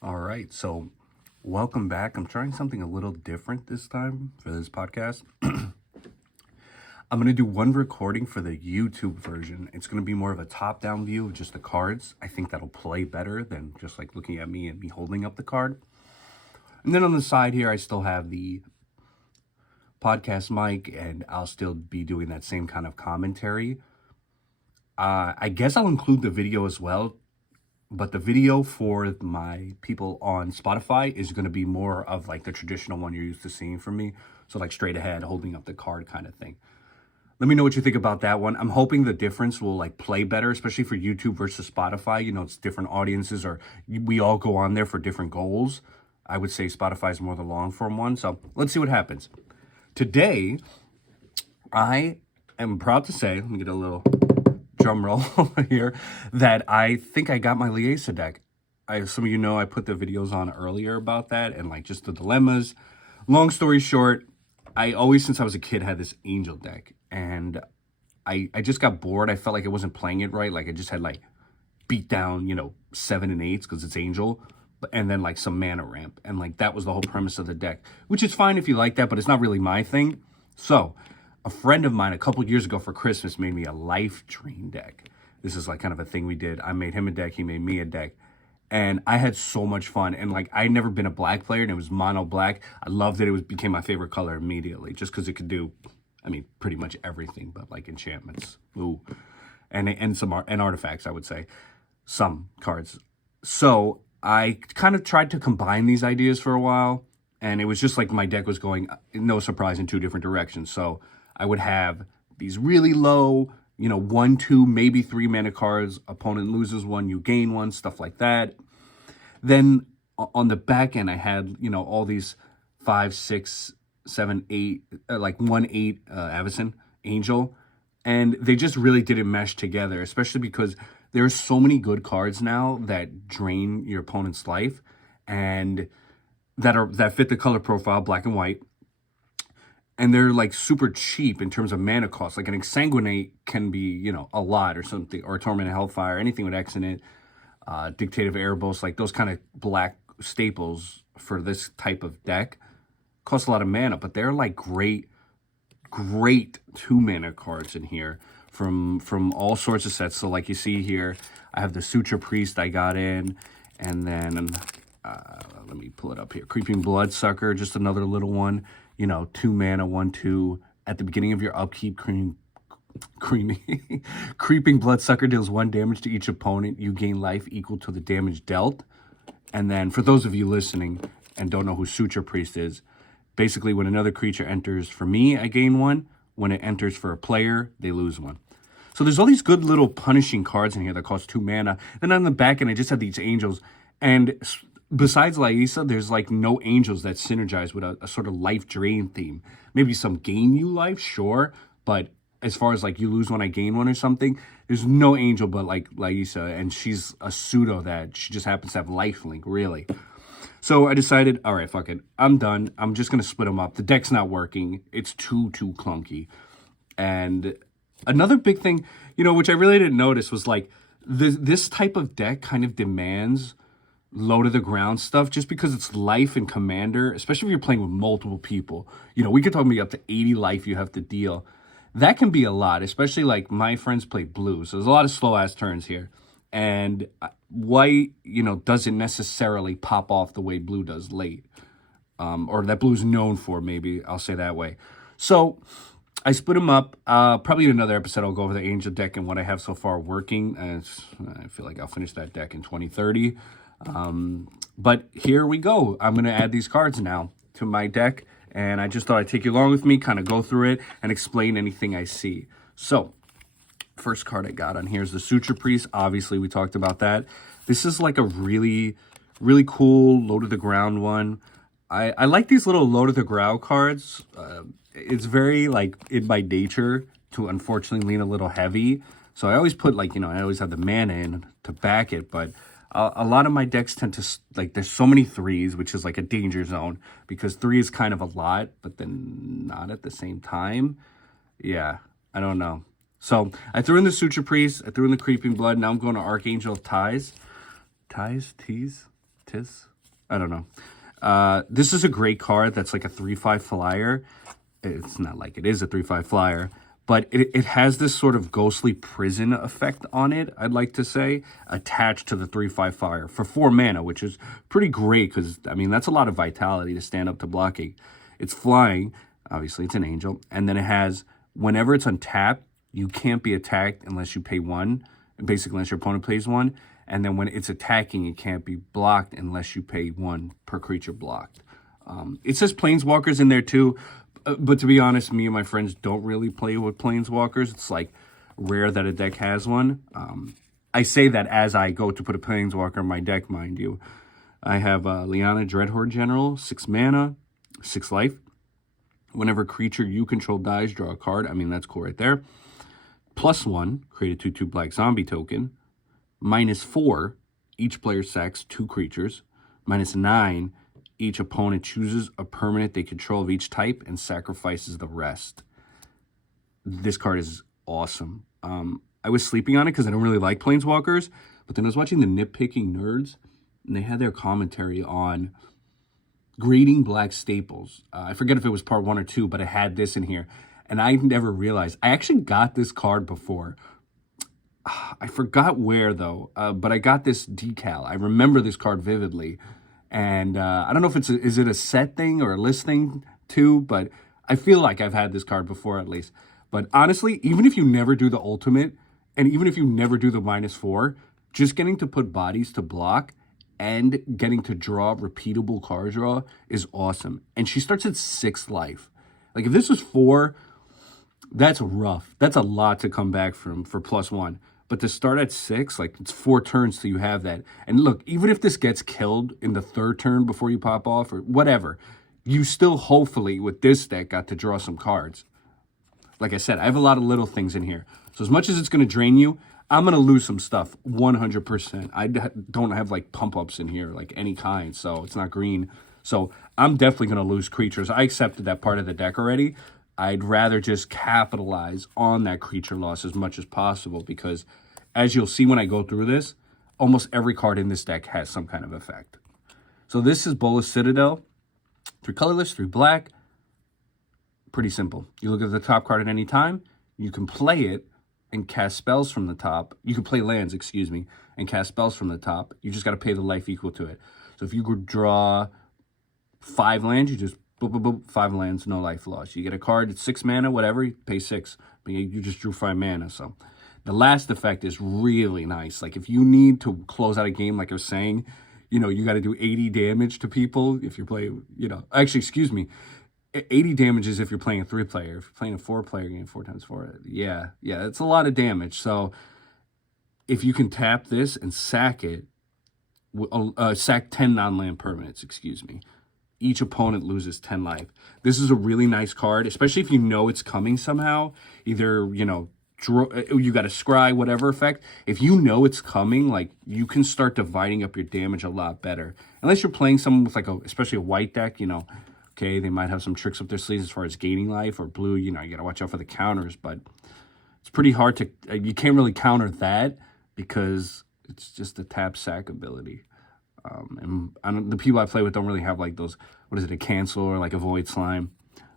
All right, so welcome back. I'm trying something a little different this time for this podcast. I'm going to do one recording for the YouTube version. It's going to be more of a top-down view of just the cards. I think that'll play better than just like looking at me and me holding up the card. And then on the side here, I still have the podcast mic, and I'll still be doing that same kind of commentary. I guess I'll include the video as well, but the video for my people on Spotify is going to be more of like the traditional one you're used to seeing from me. So like straight ahead, holding up the card kind of thing. Let me know what you think about that one. I'm hoping the difference will like play better, especially for YouTube versus Spotify. You know, it's different audiences, or we all go on there for different goals. I would say Spotify is more the long form one. So let's see what happens. Today, I am proud to say, let me get a little drum roll here, that I think I got my Liesa deck. Some of you know I put the videos on earlier about that and like just the dilemmas. Long story short, I always, since I was a kid, had this Angel deck, and I just got bored. I felt like I wasn't playing it right. Like I just had like beat down, 7 and 8s because it's Angel, and then like some mana ramp, and like that was the whole premise of the deck, which is fine if you like that, but it's not really my thing. So a friend of mine a couple years ago for Christmas made me a Life Drain deck. This is like kind of a thing we did. I made him a deck, he made me a deck, and I had so much fun. And like I'd never been a black player, and it was mono black. I loved it. It became my favorite color immediately, just because it could do, pretty much everything but like enchantments. Ooh, and some artifacts, I would say, some cards. So I kind of tried to combine these ideas for a while, and it was just like my deck was going, no surprise, in 2 different directions. So I would have these really low, 1, 2, maybe 3 mana cards. Opponent loses 1, you gain 1, stuff like that. Then on the back end, I had, all these 5, 6, 7, 8, like 1, 8 Avacyn Angel. And they just really didn't mesh together, especially because there are so many good cards now that drain your opponent's life and that fit the color profile, black and white. And they're like super cheap in terms of mana cost. Like an Exsanguinate can be, a lot or something, or Tormented Hellfire, anything with X in it, Dictative Erebos, like those kind of black staples for this type of deck cost a lot of mana, but they're like great 2 mana cards in here from all sorts of sets. So like you see here, I have the Suture Priest I got in, and then let me pull it up here. Creeping Bloodsucker, just another little one. 2 mana, 1, 2. At the beginning of your upkeep, Creeping Bloodsucker deals 1 damage to each opponent. You gain life equal to the damage dealt. And then for those of you listening and don't know who Suture Priest is, basically when another creature enters for me, I gain 1. When it enters for a player, they lose 1. So there's all these good little punishing cards in here that cost 2 mana. Then on the back end, I just had these angels. And besides Liesa, there's like no angels that synergize with a sort of life drain theme. Maybe some gain you life, sure. But as far as like you lose 1, I gain 1 or something, there's no angel but like Liesa. And she's a pseudo that she just happens to have lifelink, really. So I decided, all right, fuck it. I'm done. I'm just going to split them up. The deck's not working. It's too clunky. And another big thing, which I really didn't notice was like this type of deck kind of demands low to the ground stuff just because it's life and commander, especially if you're playing with multiple people. We could talk about up to 80 life you have to deal. That can be a lot, especially like my friends play blue. So there's a lot of slow ass turns here. And white, doesn't necessarily pop off the way blue does late. Or that blue's known for, maybe, I'll say that way. So I split them up. Probably in another episode, I'll go over the Angel deck and what I have so far working. I feel like I'll finish that deck in 2030. But here we go. I'm going to add these cards now to my deck. And I just thought I'd take you along with me, kind of go through it and explain anything I see. So first card I got on here is the Suture Priest. Obviously, we talked about that. This is like a really cool low to the ground one. I like these little low to the ground cards. It's very like in my nature to unfortunately lean a little heavy. So I always put like, I always have the mana in to back it. But a lot of my decks tend to, like, there's so many 3s, which is like a danger zone. Because 3 is kind of a lot, but then not at the same time. Yeah, I don't know. So I threw in the Suture Priest. I threw in the Creeping Blood. Now I'm going to Archangel of Ties. Ties? Tees? Tis? I don't know. This is a great card that's like a 3/5 flyer. It's not like it is a 3/5 flyer, but it has this sort of ghostly prison effect on it, I'd like to say, attached to the 3/5 flyer for 4 mana, which is pretty great because, I mean, that's a lot of vitality to stand up to blocking. It's flying, obviously it's an angel, and then it has, whenever it's untapped, you can't be attacked unless you pay 1, basically unless your opponent pays 1, and then when it's attacking, it can't be blocked unless you pay 1 per creature blocked. It says Planeswalkers in there too, but to be honest, me and my friends don't really play with Planeswalkers. It's like rare that a deck has one. I say that as I go to put a Planeswalker in my deck, mind you. I have Liana Dreadhorde General, 6 mana, 6 life. Whenever creature you control dies, draw a card. I mean, that's cool right there. +1, create a 2/2 black zombie token. -4, each player sacks 2 creatures. -9, each opponent chooses a permanent they control of each type and sacrifices the rest. This card is awesome. I was sleeping on it because I don't really like Planeswalkers, but then I was watching the Nitpicking Nerds, and they had their commentary on grading black staples. I forget if it was part 1 or 2, but it had this in here, and I never realized. I actually got this card before. I forgot where, though, but I got this decal. I remember this card vividly. And I don't know if is it a set thing or a list thing too, but I feel like I've had this card before at least. But honestly, even if you never do the ultimate, and even if you never do the -4, just getting to put bodies to block and getting to draw repeatable card draw is awesome. And she starts at 6 life. Like if this was 4, that's rough. That's a lot to come back from for +1. But to start at 6, like it's 4 turns till you have that. And look, even if this gets killed in the 3rd turn before you pop off or whatever, you still hopefully with this deck got to draw some cards. Like I said, I have a lot of little things in here. So as much as it's going to drain you, I'm going to lose some stuff 100%. I don't have like pump ups in here, like any kind. So it's not green. So I'm definitely going to lose creatures. I accepted that part of the deck already. I'd rather just capitalize on that creature loss as much as possible because, as you'll see when I go through this, almost every card in this deck has some kind of effect. So this is Bolas Citadel. 3 colorless, 3 black. Pretty simple. You look at the top card at any time. You can play it and cast spells from the top. You can play lands, excuse me, and cast spells from the top. You just got to pay the life equal to it. So if you could draw 5 lands, you just boop, boop, boop, 5 lands, no life loss. You get a card, it's 6 mana, whatever, you pay 6. But you just drew 5 mana. So the last effect is really nice. Like if you need to close out a game, like I was saying, you know, you got to do 80 damage to people if you're playing, you know, actually, excuse me, 80 damage is if you're playing a 3-player. If you're playing a 4-player game, 4 times 4, yeah, it's a lot of damage. So if you can tap this and sack it, sack 10 non-land permanents, excuse me, each opponent loses 10 life. This is a really nice card, especially if you know it's coming somehow. Either, you know, you got a scry, whatever effect. If you know it's coming, like, you can start dividing up your damage a lot better. Unless you're playing someone with, like, especially a white deck, you know, okay, they might have some tricks up their sleeves as far as gaining life, or blue, you know, you got to watch out for the counters, but it's pretty hard to, you can't really counter that because it's just a tap sack ability. And the people I play with don't really have like those, what is it, a cancel or like a void slime.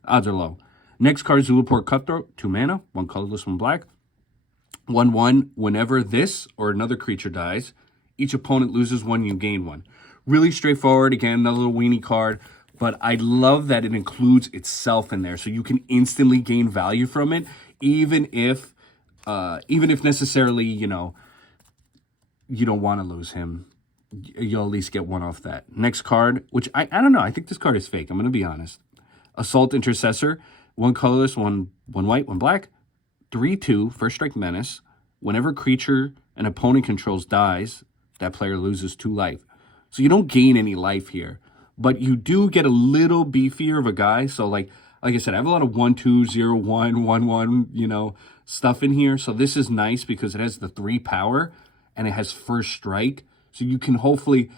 Odds are low. Next card, Zulaport Cutthroat, 2 mana, 1 colorless, 1 black. 1/1, whenever this or another creature dies, each opponent loses 1, you gain 1. Really straightforward, again, another little weenie card, but I love that it includes itself in there, so you can instantly gain value from it, even if necessarily, you know, you don't want to lose him. You'll at least get 1 off that. Next card, which I don't know. I think this card is fake. I'm going to be honest. Assault Intercessor. 1 colorless, 1 white, 1 black. 3/2, first strike menace. Whenever creature an opponent controls dies, that player loses 2 life. So you don't gain any life here. But you do get a little beefier of a guy. So like I said, I have a lot of 1/2, 0/1, 1/1, you know, stuff in here. So this is nice because it has the 3 power and it has first strike. So you can hopefully,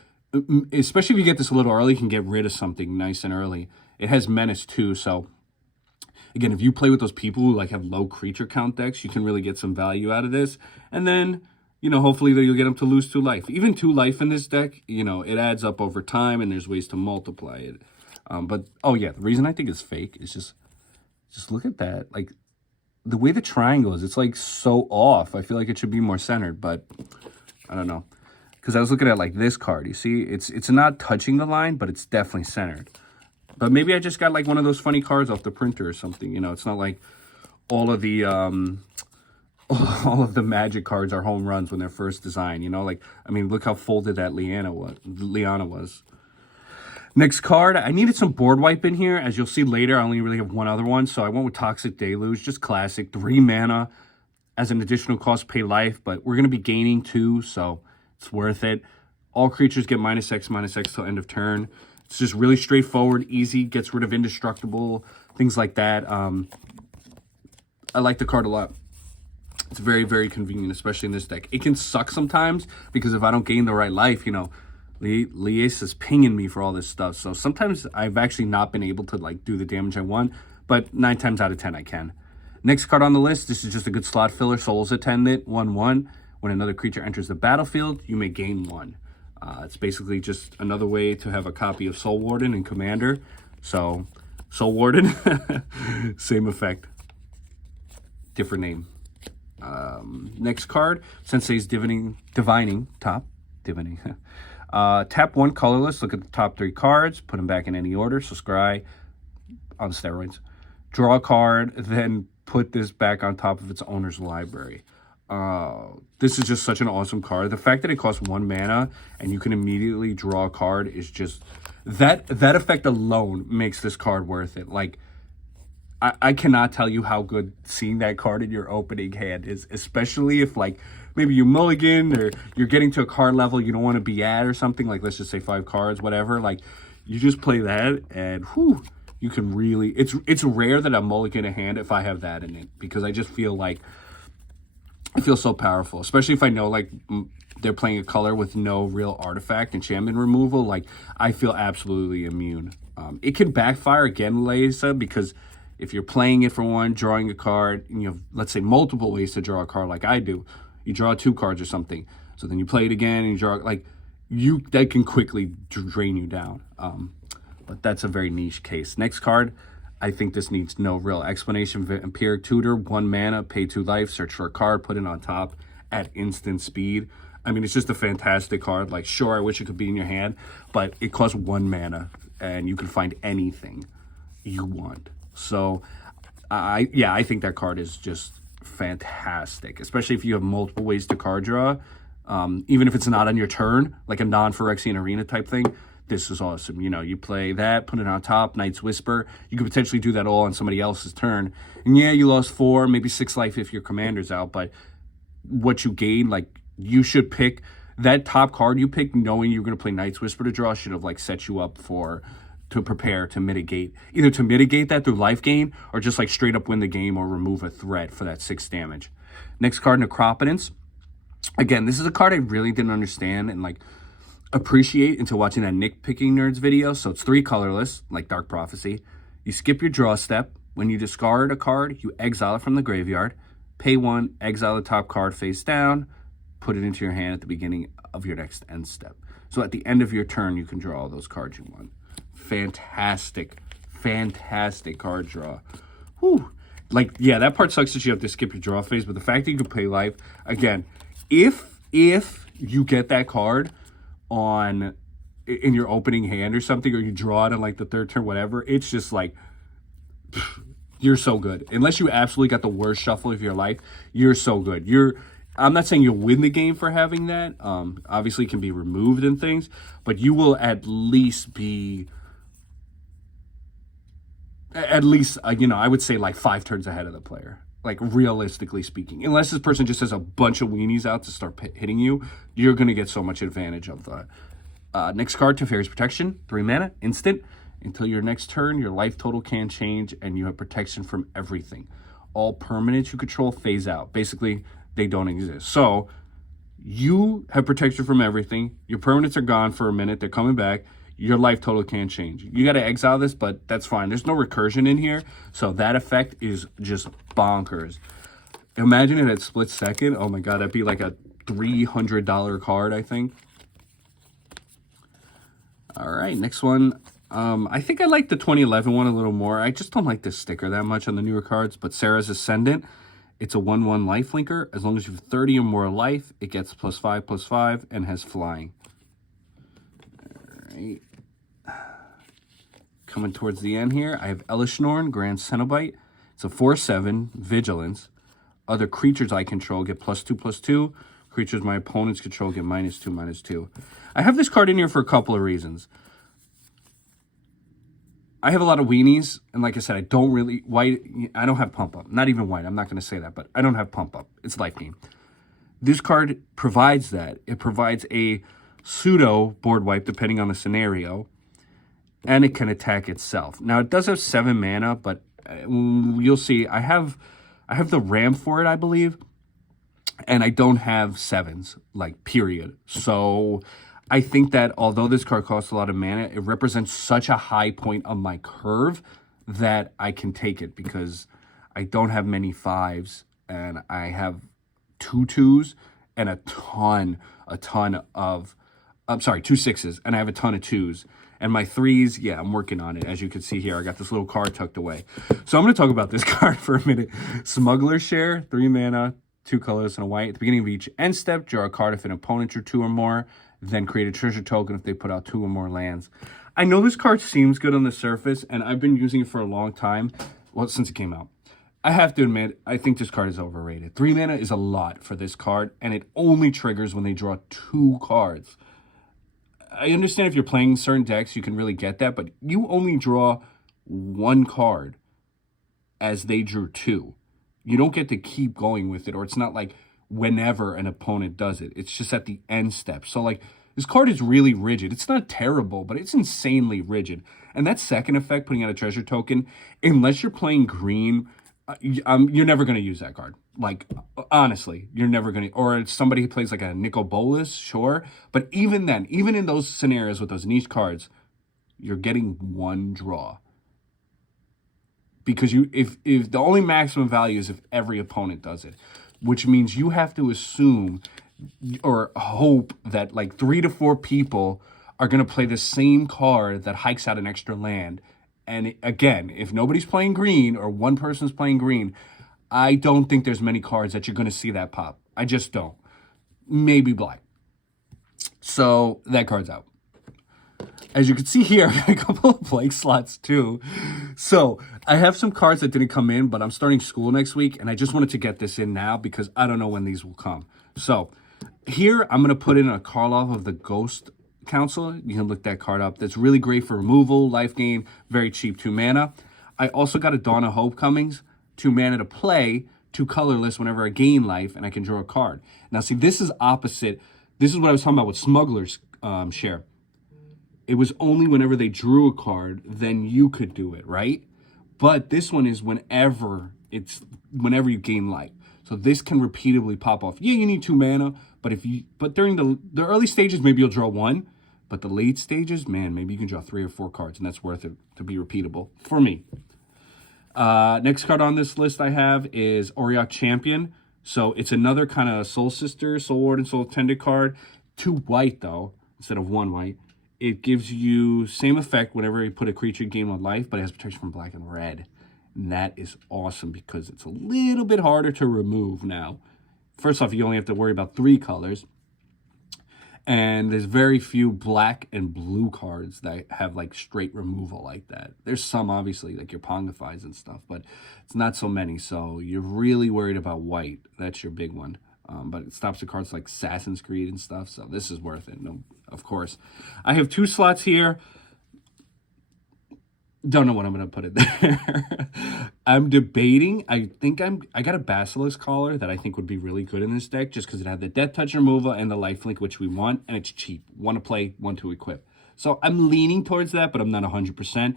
especially if you get this a little early, you can get rid of something nice and early. It has menace too. So again, if you play with those people who like have low creature count decks, you can really get some value out of this. And then, you know, hopefully that you'll get them to lose 2 life. Even 2 life in this deck, you know, it adds up over time, and there's ways to multiply it. But, oh yeah, the reason I think it's fake is just look at that. Like, the way the triangle is, it's like so off. I feel like it should be more centered, but I don't know. Because I was looking at like this card. You see, it's not touching the line, but it's definitely centered. But maybe I just got like one of those funny cards off the printer or something. You know, it's not like all of the Magic cards are home runs when they're first designed. You know, like, I mean, look how folded that Liana was. Next card, I needed some board wipe in here. As you'll see later, I only really have one other one, so I went with Toxic Deluge, just classic. 3 mana as an additional cost, pay life, but we're going to be gaining 2, so it's worth it. All creatures get -X till end of turn. It's just really straightforward, easy, gets rid of indestructible, things like that. I like the card a lot. It's very, very convenient, especially in this deck. It can suck sometimes, because if I don't gain the right life, you know, Lies is pinging me for all this stuff. So sometimes I've actually not been able to like do the damage I want, but 9 times out of 10 I can. Next card on the list, this is just a good slot filler. Soul's Attendant, 1/1. When another creature enters the battlefield, you may gain 1. It's basically just another way to have a copy of Soul Warden and Commander. So, Soul Warden, same effect, different name. Next card, Sensei's Divining Top. Divining. Tap 1 colorless, look at the top 3 cards, put them back in any order, so Scry on steroids. Draw a card, then put this back on top of its owner's library. This is just such an awesome card. The fact that it costs 1 mana and you can immediately draw a card is just... That effect alone makes this card worth it. Like, I cannot tell you how good seeing that card in your opening hand is, especially if, like, maybe you mulligan or you're getting to a card level you don't want to be at or something, like let's just say 5 cards, whatever. Like, you just play that and whew, you can really... It's rare that I mulligan a hand if I have that in it, because I just feel like I feel so powerful, especially if I know like they're playing a color with no real artifact enchantment removal. Like, I feel absolutely immune. It can backfire again, Lisa, because if you're playing it for one, drawing a card, and you have, let's say, multiple ways to draw a card like I do. You draw 2 cards or something. So then you play it again and you draw, like, that can quickly drain you down. But that's a very niche case. Next card, I think this needs no real explanation. Vampiric Tutor, 1 mana, pay 2 life, search for a card, put it on top at instant speed. I mean, it's just a fantastic card. Like, sure, I wish it could be in your hand, but it costs 1 mana and you can find anything you want. So, I think that card is just fantastic, especially if you have multiple ways to card draw. Even if it's not on your turn, like a non-Phyrexian Arena type thing, this is awesome. You know, you play that, put it on top, Night's Whisper. You could potentially do that all on somebody else's turn. And yeah, you lost 4, maybe 6 life if your commander's out, but what you gain, like, you should pick that top card you pick knowing you're going to play Night's Whisper to draw should have, like, set you up to prepare to mitigate, either to mitigate that through life gain or just like straight up win the game or remove a threat for that 6 damage. Next card, Necropotence. Again, this is a card I really didn't understand and like appreciate until watching that nitpicking nerds video. So it's 3 colorless, like Dark Prophecy. You skip your draw step. When you discard a card, you exile it from the graveyard. Pay 1, exile the top card face down, put it into your hand at the beginning of your next end step. So at the end of your turn, you can draw all those cards you want. Fantastic card draw. Whew. Like, yeah, that part sucks that you have to skip your draw phase, but the fact that you can pay life, again, if you get that card in your opening hand or something, or you draw it on like the 3rd turn, whatever, it's just like, you're so good. Unless you absolutely got the worst shuffle of your life, you're so good. I'm not saying you'll win the game for having that. Obviously, it can be removed and things, but you will at least be, you know, I would say like 5 turns ahead of the player. Like, realistically speaking. Unless this person just has a bunch of weenies out to start hitting you, you're going to get so much advantage of that. Next card, Teferi's Protection. 3 mana, instant. Until your next turn, your life total can change, and you have protection from everything. All permanents you control phase out. Basically, they don't exist. So, you have protection from everything. Your permanents are gone for a minute. They're coming back. Your life total can't change. You got to exile this, but that's fine. There's no recursion in here, so that effect is just bonkers. Imagine it at split second. Oh my god, that'd be like a $300 card, I think. All right, next one. I think I like the 2011 one a little more. I just don't like the sticker that much on the newer cards, but Sarah's Ascendant. It's a 1/1 life linker. As long as you have 30 or more life, it gets +5/+5 and has flying. All right. Coming towards the end here, I have Elishnorn, Grand Cenobite. It's a 4/7 Vigilance. Other creatures I control get +2/+2. Creatures my opponents control get -2/-2. I have this card in here for a couple of reasons. I have a lot of weenies, and like I said, I don't have pump up. Not even white, I'm not going to say that, but I don't have pump up. It's life gain. This card provides that. It provides a pseudo board wipe, depending on the scenario, and it can attack itself. Now, it does have 7 mana, but you'll see, I have the RAM for it, I believe, and I don't have 7s, like, period. So I think that although this card costs a lot of mana, it represents such a high point on my curve that I can take it because I don't have many 5s and I have 2 2s and a ton of, 2 6s, and I have a ton of 2s. And my 3s, yeah, I'm working on it. As you can see here, I got this little card tucked away. So I'm going to talk about this card for a minute. Smuggler Share, 3 mana, 2 colors and a white. At the beginning of each end step, draw a card if an opponent drew 2 or more. Then create a treasure token if they put out 2 or more lands. I know this card seems good on the surface, and I've been using it for a long time. Well, since it came out. I have to admit, I think this card is overrated. 3 mana is a lot for this card, and it only triggers when they draw 2 cards. I understand if you're playing certain decks, you can really get that, but you only draw 1 card as they drew 2. You don't get to keep going with it, or it's not like whenever an opponent does it. It's just at the end step. So, like, this card is really rigid. It's not terrible, but it's insanely rigid. And that second effect, putting out a treasure token, unless you're playing green, you're never going to use that card. Like, honestly, you're never going to. Or it's somebody who plays like a Nicol Bolas, sure. But even then, even in those scenarios with those niche cards, you're getting 1 draw. Because if the only maximum value is if every opponent does it, which means you have to assume or hope that like 3 to 4 people are going to play the same card that hikes out an extra land. And again, if nobody's playing green or one person's playing green, I don't think there's many cards that you're going to see that pop. I just don't. Maybe black. So that card's out. As you can see here, I got a couple of blank slots too. So I have some cards that didn't come in, but I'm starting school next week, and I just wanted to get this in now because I don't know when these will come. So here, I'm going to put in a Karlov of the Ghost Council. You can look that card up. That's really great for removal, life gain, very cheap, 2 mana. I also got a Dawn of Hope Comings, 2 mana to play, 2 colorless whenever I gain life, and I can draw a card. Now, see, this is opposite. This is what I was talking about with Smuggler's Share. It was only whenever they drew a card, then you could do it, right? But this one is whenever you gain life. So this can repeatedly pop off. Yeah, you need 2 mana, but during the early stages, maybe you'll draw 1. But the late stages, man, maybe you can draw 3 or 4 cards, and that's worth it to be repeatable for me. Next card on this list I have is Auriok Champion. So it's another kind of Soul Sister, Soul Warden, Soul Tender card. 2 white, though, instead of 1 white. It gives you same effect whenever you put a creature in game on life, but it has protection from black and red. And that is awesome because it's a little bit harder to remove now. First off, you only have to worry about 3 colors. And there's very few black and blue cards that have like straight removal like that. There's some, obviously, like your Pongifies and stuff, but it's not so many. So you're really worried about white. That's your big one. But it stops the cards like Assassin's Creed and stuff. So this is worth it. No, of course. I have 2 slots here. Don't know what I'm going to put in there. I'm debating. I got a Basilisk Collar that I think would be really good in this deck just because it had the Death Touch removal and the lifelink, which we want, and it's cheap. 1 to play, 1 to equip. So I'm leaning towards that, but I'm not 100%.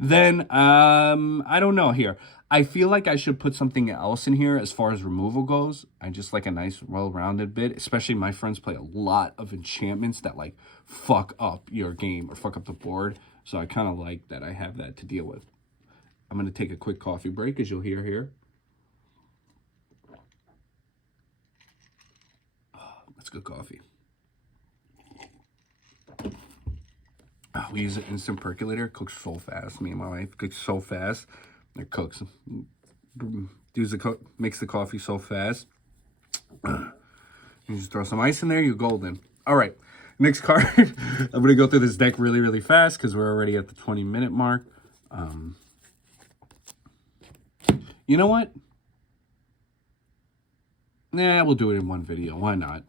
Then, I don't know here. I feel like I should put something else in here as far as removal goes. I just like a nice, well-rounded bit. Especially my friends play a lot of enchantments that, like, fuck up your game or fuck up the board. So I kind of like that I have that to deal with. I'm going to take a quick coffee break, as you'll hear here. That's good coffee. We use an instant percolator. It cooks so fast. Me and my wife cooks so fast. It cooks. Makes the coffee so fast. You just throw some ice in there, you're golden. All right, next card. I'm going to go through this deck really, really fast because we're already at the 20-minute mark. You know what? Nah, we'll do it in one video. Why not?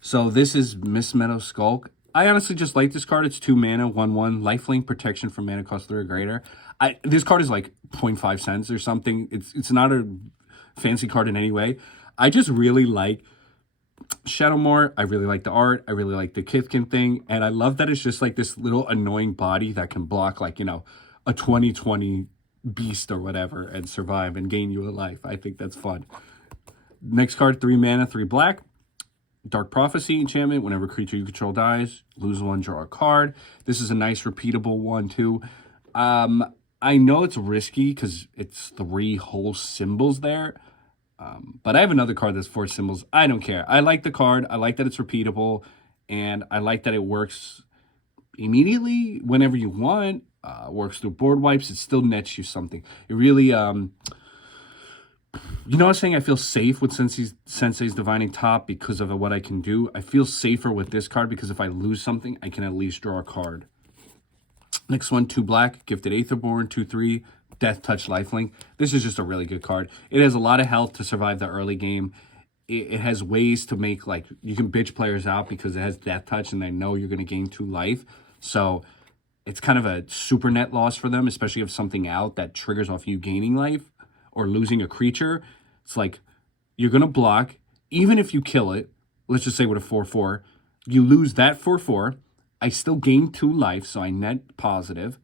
So this is Mistmeadow Skulk. I honestly just like this card. It's 2 mana, 1/1, lifelink protection for mana cost 3 or greater. This card is like 0.5 cents or something. It's not a fancy card in any way. I just really like Shadowmoor. I really like the art. I really like the Kithkin thing. And I love that it's just like this little annoying body that can block like, you know, a 20/20 beast or whatever and survive and gain you a life. I think that's fun. Next card, 3 mana, 3 black. Dark Prophecy enchantment. Whenever a creature you control dies, lose 1, draw a card. This is a nice repeatable one too. I know it's risky because it's 3 whole symbols there. But I have another card that's 4 symbols. I don't care. I like the card. I like that it's repeatable. And I like that it works immediately whenever you want. Works through board wipes. It still nets you something. It really... you know what I'm saying? I feel safe with Sensei's Divining Top because of what I can do. I feel safer with this card because if I lose something, I can at least draw a card. Next one, 2 black, Gifted Aetherborn, 2/3, Death Touch Lifelink. This is just a really good card. It has a lot of health to survive the early game. It has ways to make, like, you can bitch players out because it has Death Touch and they know you're going to gain 2 life. So it's kind of a super net loss for them, especially if something out that triggers off you gaining life or losing a creature. It's like, you're going to block, even if you kill it, let's just say with a 4/4, you lose that 4/4, I still gain 2 life, so I net positive,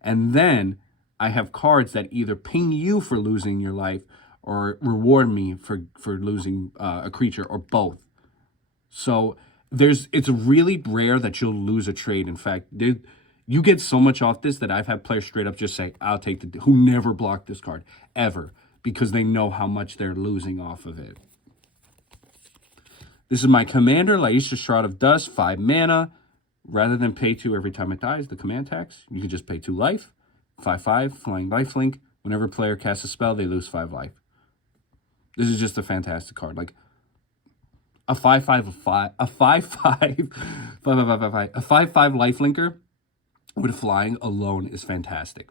and then I have cards that either ping you for losing your life or reward me for losing a creature, or both. So it's really rare that you'll lose a trade. In fact, you get so much off this that I've had players straight up just say, I'll take who never blocked this card, ever, because they know how much they're losing off of it. This is my commander, Laisha Shroud of Dust, 5 mana. Rather than pay 2 every time it dies, the command tax, you can just pay 2 life. 5/5, Flying Lifelink. Whenever a player casts a spell, they lose 5 life. This is just a fantastic card. Like, a 5/5 lifelinker with flying alone is fantastic.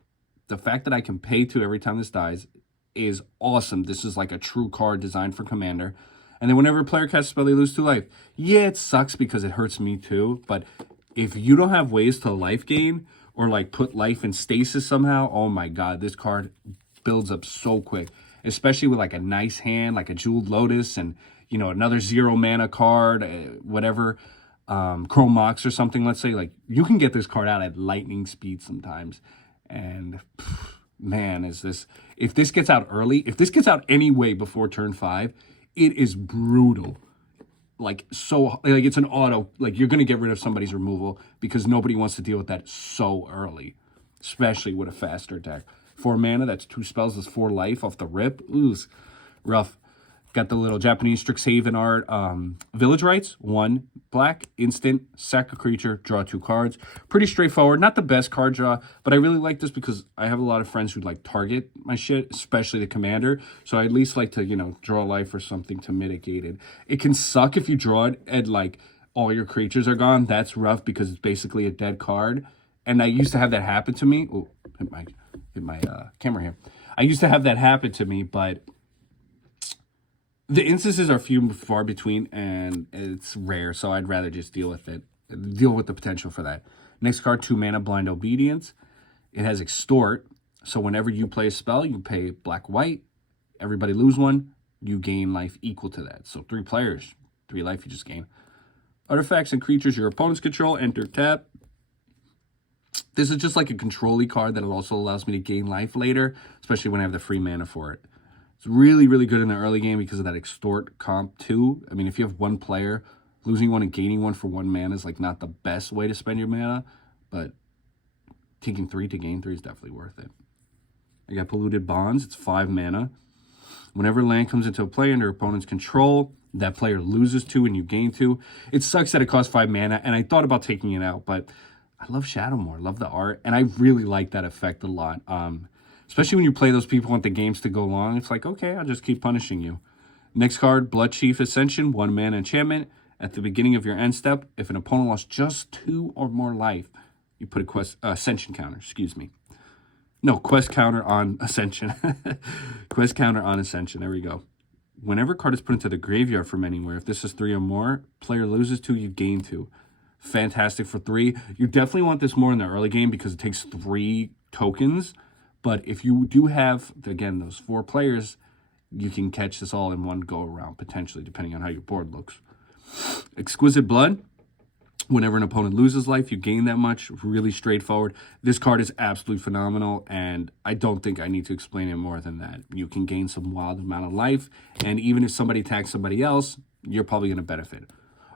The fact that I can pay 2 every time this dies is awesome. This is like a true card designed for commander. And then whenever a player casts a spell, they lose 2 life. Yeah, it sucks because it hurts me too. But if you don't have ways to life gain or like put life in stasis somehow, oh my god, this card builds up so quick. Especially with like a nice hand, like a Jeweled Lotus and, you know, another 0 mana card, whatever, Chrome Mox or something, let's say. Like, you can get this card out at lightning speed sometimes. And man, if this gets out early, if this gets out any way before turn 5, it is brutal. Like, so, like, it's an auto. Like, you're going to get rid of somebody's removal because nobody wants to deal with that so early, especially with a faster deck. 4 mana, that's 2 spells, that's 4 life off the rip. Ooh, rough. Got the little Japanese Strixhaven art. Village Rites, 1 black, instant, sack a creature, draw 2 cards. Pretty straightforward. Not the best card draw, but I really like this because I have a lot of friends who like target my shit, especially the commander. So I at least like to, you know, draw life or something to mitigate it. It can suck if you draw it and like all your creatures are gone. That's rough because it's basically a dead card. And I used to have that happen to me. Oh, hit my camera here. I used to have that happen to me, but the instances are few and far between, and it's rare, so I'd rather just deal with it. Deal with the potential for that. Next card, 2 mana, Blind Obedience. It has Extort, so whenever you play a spell, you pay black-white. Everybody lose 1. You gain life equal to that. So 3 players, 3 life you just gain. Artifacts and creatures your opponents control, enter, tap. This is just like a control-y card that also allows me to gain life later, especially when I have the free mana for it. It's really, really good in the early game because of that Extort comp too. I mean, if you have 1 player, losing 1 and gaining 1 for 1 mana is like not the best way to spend your mana, but taking 3 to gain 3 is definitely worth it. I got Polluted Bonds. It's 5 mana. Whenever land comes into a play under opponent's control, That player loses 2 and you gain 2. It sucks that it costs 5 mana, and I thought about taking it out, but I love Shadowmoor, love the art, and I really like that effect a lot. Especially when you play those people want the games to go long. It's like, okay, I'll just keep punishing you. Next card, Blood Chief Ascension, 1 mana enchantment. At the beginning of your end step, if an opponent lost just 2 or more life, you put a Ascension counter, No, quest counter on Ascension. Quest counter on Ascension, there we go. Whenever a card is put into the graveyard from anywhere, if this is 3 or more, player loses 2, you gain 2. Fantastic for 3. You definitely want this more in the early game because it takes 3 tokens. But if you do have, again, those 4 players, you can catch this all in one go around, potentially, depending on how your board looks. Exquisite Blood. Whenever an opponent loses life, you gain that much. Really straightforward. This card is absolutely phenomenal, and I don't think I need to explain it more than that. You can gain some wild amount of life, and even if somebody attacks somebody else, you're probably going to benefit.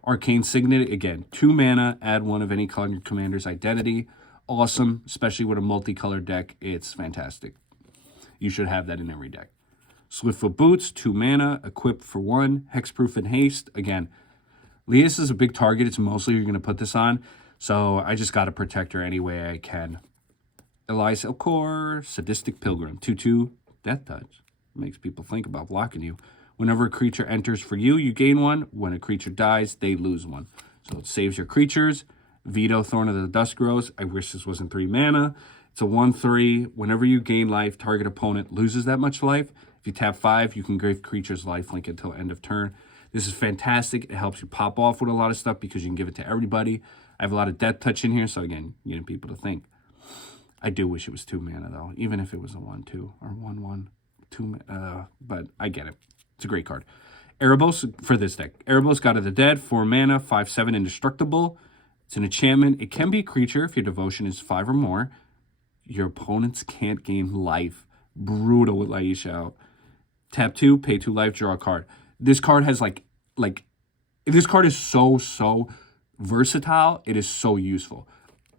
Arcane Signet, again, 2 mana, add 1 of any color in your commander's identity. Awesome, especially with a multicolored deck. It's fantastic. You should have that in every deck. Swiftfoot Boots, 2 mana, equipped for 1. Hexproof and Haste. Again, Lias is a big target. It's mostly you're going to put this on. So I just got to protect her any way I can. Elias Elcor, Sadistic Pilgrim. 2/2, Death Touch. Makes people think about blocking you. Whenever a creature enters for you, you gain 1. When a creature dies, they lose 1. So it saves your creatures. Veto, Thorn of the Dusk Rose. I wish this wasn't 3 mana. It's a 1/3. Whenever you gain life, target opponent loses that much life. If you tap 5, you can give creatures lifelink until end of turn. This is fantastic. It helps you pop off with a lot of stuff because you can give it to everybody. I have a lot of Death Touch in here, so again, getting people to think. I do wish it was 2 mana, though, even if it was a 1/2 or 1/1. 2, but I get it. It's a great card. Erebos for this deck. Erebos, God of the Dead, 4 mana, 5/7 indestructible. It's an enchantment. It can be a creature if your devotion is 5 or more. Your opponents can't gain life. Brutal with Laisha out. Tap 2, pay 2 life, draw a card. This card has this card is so versatile. It is so useful.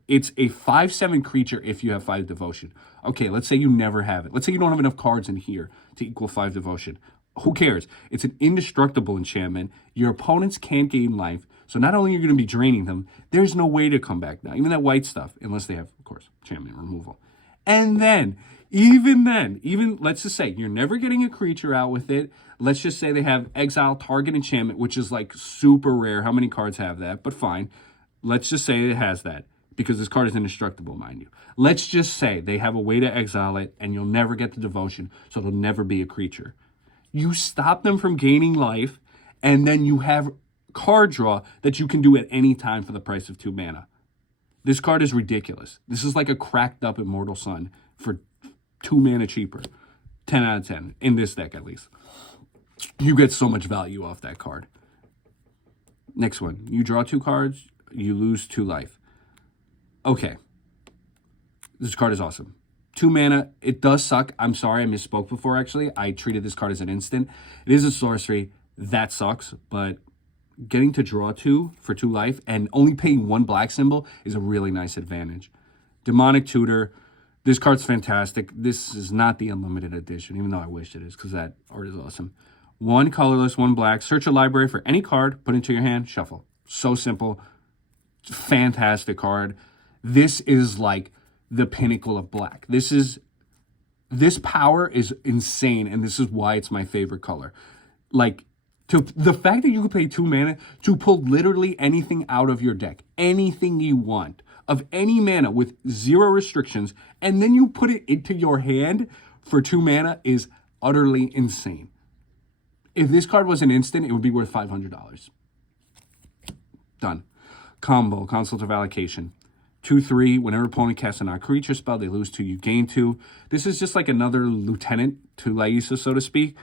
It's a 5/7 creature if you have 5 devotion. Okay, let's say you never have it. Let's say you don't have enough cards in here to equal 5 devotion. Who cares? It's an indestructible enchantment. Your opponents can't gain life. So not only are you going to be draining them, there's no way to come back now. Even that white stuff, unless they have, of course, enchantment removal. And then, even let's just say you're never getting a creature out with it. Let's just say they have exile target enchantment, which is like super rare. How many cards have that? But fine. Let's just say it has that because this card is indestructible, mind you. Let's just say they have a way to exile it and you'll never get the devotion, so it'll never be a creature. You stop them from gaining life, and then you have card draw that you can do at any time for the price of 2 mana. This card is ridiculous. This is like a cracked up Immortal Sun for 2 mana cheaper. 10 out of 10, in this deck at least. You get so much value off that card. Next one. You draw 2 cards, you lose 2 life. Okay. This card is awesome. 2 mana. It does suck. I'm sorry, I misspoke before, actually. I treated this card as an instant. It is a sorcery. That sucks, but getting to draw 2 for 2 life and only paying 1 black symbol is a really nice advantage. Demonic Tutor. This card's fantastic. This is not the unlimited edition, even though I wish it is, because that art is awesome. 1 colorless, 1 black. Search a library for any card, put it into your hand, shuffle. So simple. Fantastic card. This is like the pinnacle of black. This power is insane, and this is why it's my favorite color. Like, the fact that you can pay 2 mana to pull literally anything out of your deck, anything you want, of any mana with 0 restrictions, and then you put it into your hand for 2 mana is utterly insane. If this card was an instant, it would be worth $500. Done. Combo, Consult of Allocation. 2/3, whenever opponent casts a non-creature spell, they lose 2, you gain 2. This is just like another lieutenant to Laisa, so to speak.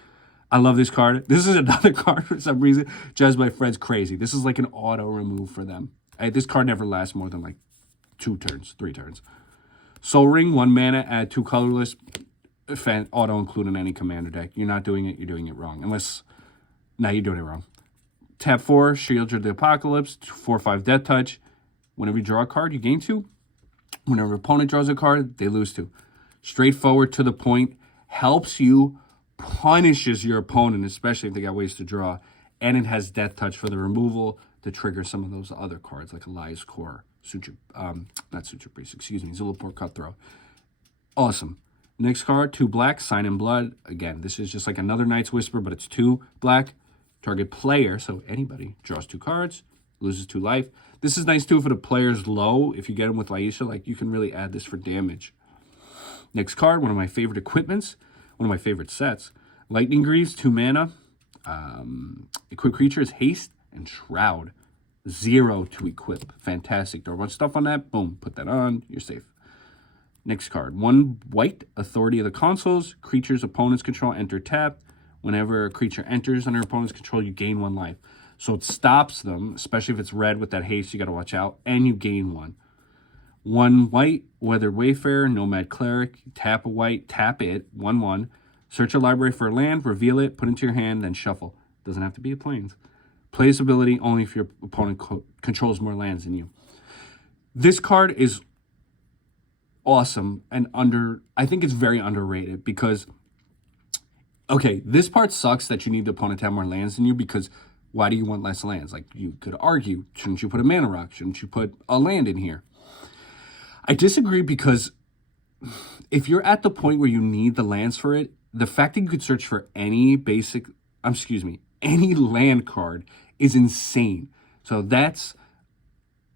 I love this card. This is another card for some reason drives my friends crazy. This is like an auto remove for them. This card never lasts more than like 2 turns, 3 turns. Soul Ring, 1 mana, add 2 colorless. Auto include in any commander deck. You're not doing it, you're doing it wrong. You're doing it wrong. Tap 4, Shield of the Apocalypse, 4/5 Death Touch. Whenever you draw a card, you gain 2. Whenever opponent draws a card, they lose 2. Straightforward, to the point, helps you, punishes your opponent, especially if they got ways to draw, And it has Death Touch for the removal to trigger some of those other cards, like Elias Core, not Suture Priest, excuse me, Zulaport Cutthroat. Awesome. Next card, 2 black, Sign in Blood. Again, this is just like another Night's Whisper, but it's 2 black. Target player, so anybody, draws 2 cards, loses 2 life. This is nice too for the players low. If you get them with Laisha, like you can really add this for damage. Next card, one of my favorite equipments, one of my favorite sets. Lightning Greaves, 2 mana. Equip creatures, Haste and Shroud. 0 to equip. Fantastic. Throw a bunch of stuff on that. Boom. Put that on. You're safe. Next card. 1 white. Authority of the Consuls. Creatures opponents control enter tapped. Whenever a creature enters under opponent's control, you gain 1 life. So it stops them, especially if it's red with that haste, you got to watch out. And you gain 1. 1 white. Weathered Wayfarer. Nomad Cleric. Tap a white. Tap it. 1/1. Search a library for a land. Reveal it. Put it into your hand. Then shuffle. Doesn't have to be a plains. Play this ability only if your opponent controls more lands than you. This card is awesome and I think it's very underrated because, okay, this part sucks that you need the opponent to have more lands than you because why do you want less lands? Like, you could argue, shouldn't you put a mana rock? Shouldn't you put a land in here? I disagree because if you're at the point where you need the lands for it, the fact that you could search for any any land card is insane. So that's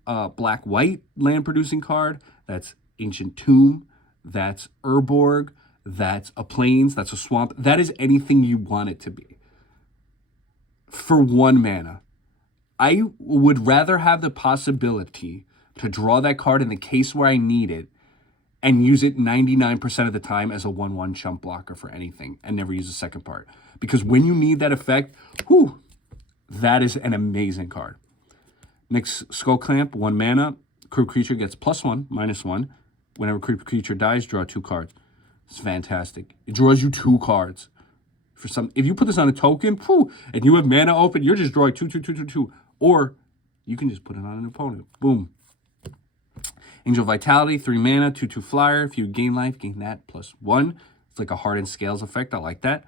a black-white land-producing card. That's Ancient Tomb. That's Urborg. That's a Plains. That's a Swamp. That is anything you want it to be. For 1 mana. I would rather have the possibility to draw that card in the case where I need it and use it 99% of the time as a 1/1 chump blocker for anything and never use the second part. Because when you need that effect, whew, that is an amazing card. Next, Skull Clamp, 1 mana. Creep creature gets +1, -1. Whenever creep creature dies, draw 2 cards. It's fantastic. It draws you 2 cards. If you put this on a token, whew, and you have mana open, you're just drawing 2, 2, 2, 2, 2. Or you can just put it on an opponent. Boom. Angel Vitality, 3 mana, 2/2 flyer. If you gain life, gain that +1. It's like a Hardened Scales effect. I like that.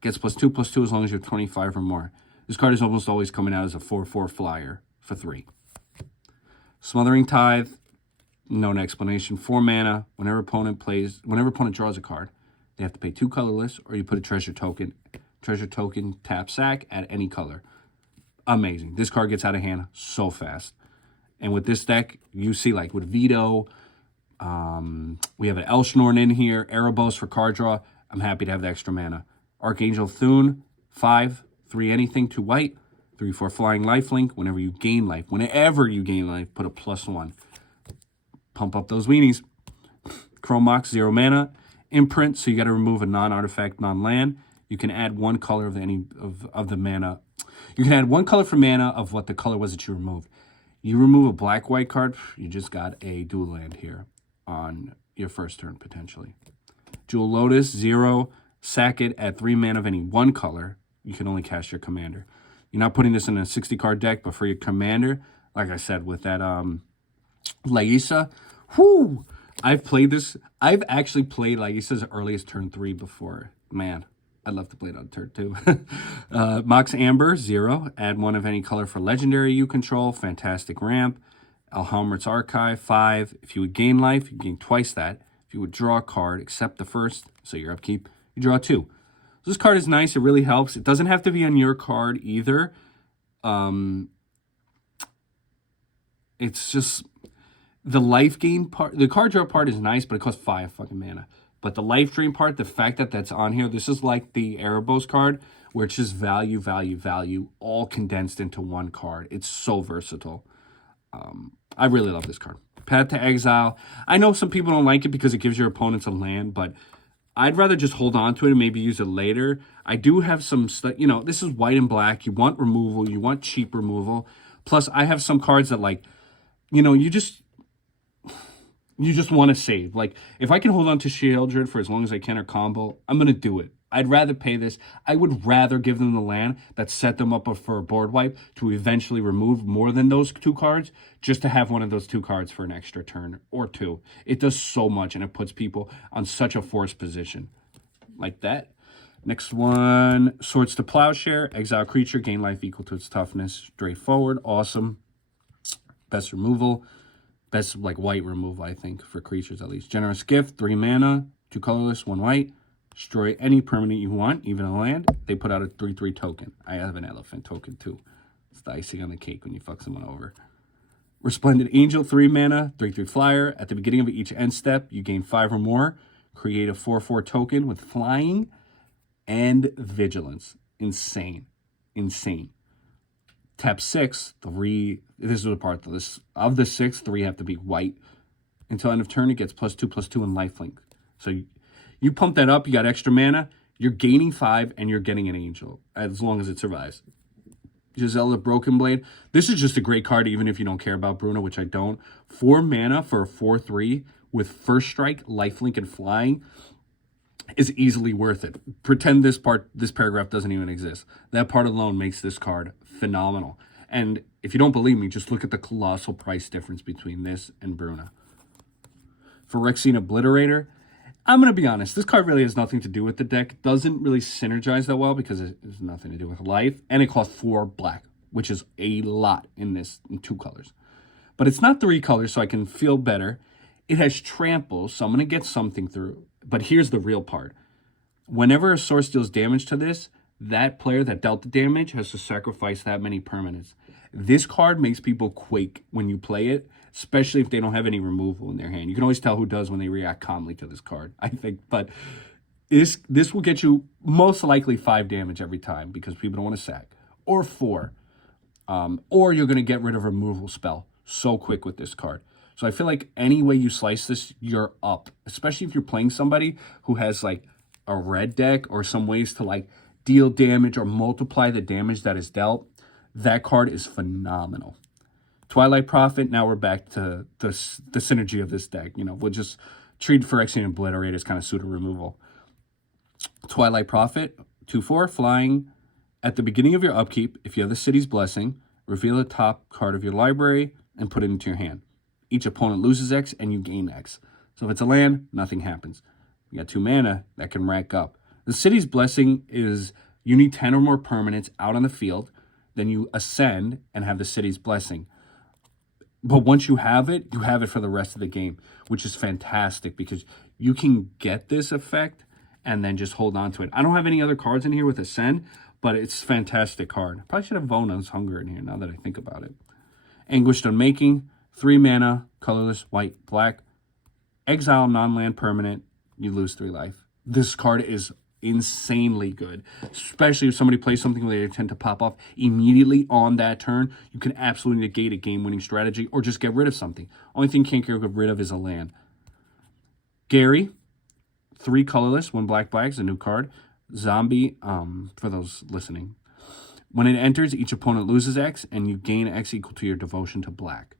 Gets +2/+2 as long as you're 25 or more. This card is almost always coming out as a 4/4 flyer for 3. Smothering Tithe, no explanation. 4 mana. Whenever opponent draws a card, they have to pay 2 colorless, or you put a treasure token. Treasure token, tap sack, add any color. Amazing. This card gets out of hand so fast. And with this deck, you see, like with Veto, we have an Elshnorn in here, Erebos for card draw. I'm happy to have the extra mana. Archangel Thune, 5, 3 anything, 2 white, 3/4 flying lifelink. Whenever you gain life, put a +1. Pump up those weenies. Chrome Mox, 0 mana. Imprint, so you got to remove a non-artifact, non-land. You can add 1 color of the mana. You can add 1 color for mana of what the color was that you removed. You remove a black-white card, you just got a dual land here on your first turn, potentially. Jewel Lotus, 0. Sack it, add 3 mana of any 1 color. You can only cast your commander. You're not putting this in a 60-card deck, but for your commander, like I said, with that Laisa, whoo! I've actually played Laisa's earliest turn 3 before. Man, I'd love to play it on turn 2. Mox Amber, 0. Add 1 of any color for legendary you control. Fantastic ramp. Alhamrit's Archive, 5. If you would gain life, you gain twice that. If you would draw a card, except the first, so your upkeep, you draw 2. So this card is nice. It really helps. It doesn't have to be on your card either. It's just the life gain part. The card draw part is nice, but it costs 5 fucking mana. But the life drain part, the fact that that's on here, this is like the Erebos card, where it's just value, value, value, all condensed into 1 card. It's so versatile. I really love this card. Path to Exile. I know some people don't like it because it gives your opponents a land, but I'd rather just hold on to it and maybe use it later. I do have some stuff, this is white and black. You want removal. You want cheap removal. Plus, I have some cards that, like, you just want to save. Like, if I can hold on to Sheoldred for as long as I can or combo, I'm going to do it. I'd rather pay this. I would rather give them the land that set them up for a board wipe to eventually remove more than those 2 cards, just to have one of those 2 cards for an extra turn or 2. It does so much, and it puts people on such a forced position. Like that. Next one, Swords to Plowshare. Exile creature, gain life equal to its toughness. Straightforward, awesome. Best removal. Best like white removal, I think, for creatures at least. Generous Gift, 3 mana, 2 colorless, 1 white. Destroy any permanent you want, even a land. They put out a 3/3 token. I have an elephant token too. It's the icing on the cake when you fuck someone over. Resplendent Angel, 3 mana, 3/3 flyer. At the beginning of each end step, you gain 5 or more. Create a 4/4 token with flying and vigilance. Insane. Insane. Tap 6, 3. This is the part of the 6, 3 have to be white. Until end of turn, it gets +2/+2 in lifelink. So you pump that up, you got extra mana, you're gaining 5 and you're getting an angel as long as it survives. Giselle Broken Blade. This is just a great card, even if you don't care about Bruno, which I don't. 4 mana for a 4/3 with first strike, lifelink, and flying is easily worth it. Pretend this paragraph doesn't even exist. That part alone makes this card phenomenal. And if you don't believe me, just look at the colossal price difference between this and Bruno. Phyrexian Obliterator. I'm going to be honest, this card really has nothing to do with the deck. It doesn't really synergize that well because it has nothing to do with life. And it costs 4 black, which is a lot in 2 colors. But it's not 3 colors, so I can feel better. It has trample, so I'm going to get something through. But here's the real part. Whenever a source deals damage to this, that player that dealt the damage has to sacrifice that many permanents. This card makes people quake when you play it, especially if they don't have any removal in their hand. You can always tell who does when they react calmly to this card, I think. But this will get you most likely 5 damage every time because people don't want to sack. Or 4. Or you're going to get rid of a removal spell so quick with this card. So I feel like any way you slice this, you're up. Especially if you're playing somebody who has like a red deck or some ways to like deal damage or multiply the damage that is dealt. That card is phenomenal. Twilight Prophet, now we're back to the synergy of this deck. You know, we'll just treat Phyrexian Obliterator as kind of pseudo removal. Twilight Prophet, 2/4, flying. At the beginning of your upkeep, if you have the City's Blessing, reveal the top card of your library and put it into your hand. Each opponent loses X and you gain X. So if it's a land, nothing happens. You got 2 mana, that can rack up. The City's Blessing is you need 10 or more permanents out on the field, then you ascend and have the City's Blessing. But once you have it for the rest of the game, which is fantastic because you can get this effect and then just hold on to it. I don't have any other cards in here with Ascend, but it's a fantastic card. Probably should have Vona's Hunger in here now that I think about it. Anguished Unmaking, 3 mana, colorless, white, black. Exile non-land permanent, you lose 3 life. This card is insanely good, especially if somebody plays something where they tend to pop off immediately on that turn. You can absolutely negate a game-winning strategy or just get rid of something. Only thing you can't get rid of is a land. Gary, 3 colorless, 1 black, is a new card. Zombie, for those listening. When it enters, each opponent loses X, and you gain X equal to your devotion to black.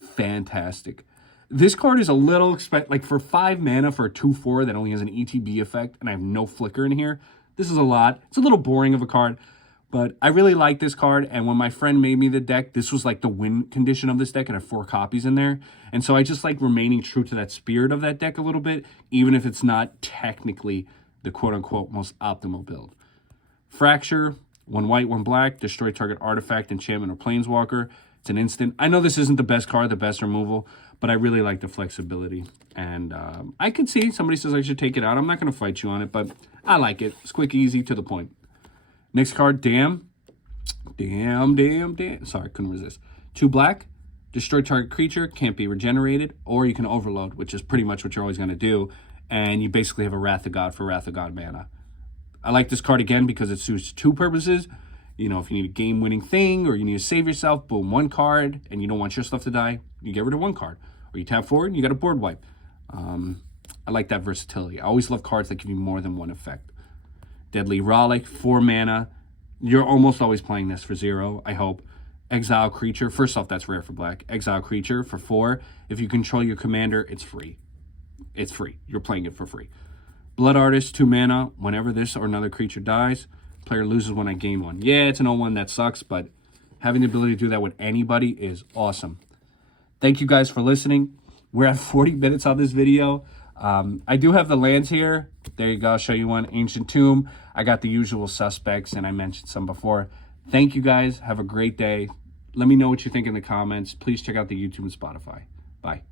Fantastic. This card is a little like for 5 mana for a 2/4 that only has an ETB effect, and I have no flicker in here. This is a lot. It's a little boring of a card, but I really like this card. And when my friend made me the deck, this was like the win condition of this deck, and I have 4 copies in there. And so I just like remaining true to that spirit of that deck a little bit, even if it's not technically the quote-unquote most optimal build. Fracture, 1 white, 1 black, destroy target artifact, enchantment, or planeswalker. It's an instant. I know this isn't the best card, the best removal, but I really like the flexibility. And I could see somebody says I should take it out. I'm not going to fight you on it, but I like it. It's quick, easy, to the point. Next card, Damn. Sorry, couldn't resist. 2 black, destroy target creature, can't be regenerated, or you can overload, which is pretty much what you're always going to do. And you basically have a Wrath of God for Wrath of God mana. I like this card again because it suits 2 purposes. You know, if you need a game-winning thing or you need to save yourself, boom, 1 card, and you don't want your stuff to die, you get rid of 1 card. Or you tap forward and you got a board wipe. I like that versatility. I always love cards that give you more than 1 effect. Deadly Rollick, 4 mana. You're almost always playing this for 0, I hope. Exile Creature. First off, that's rare for black. Exile Creature for 4. If you control your commander, it's free. It's free. You're playing it for free. Blood Artist, 2 mana. Whenever this or another creature dies, player loses when I gain 1. Yeah, it's an 0/1 that sucks, but having the ability to do that with anybody is awesome. Thank you guys for listening. We're at 40 minutes on this video. I do have the lands here. There you go. I'll show you one. Ancient Tomb. I got the usual suspects, and I mentioned some before. Thank you guys. Have a great day. Let me know what you think in the comments. Please check out the YouTube and Spotify. Bye.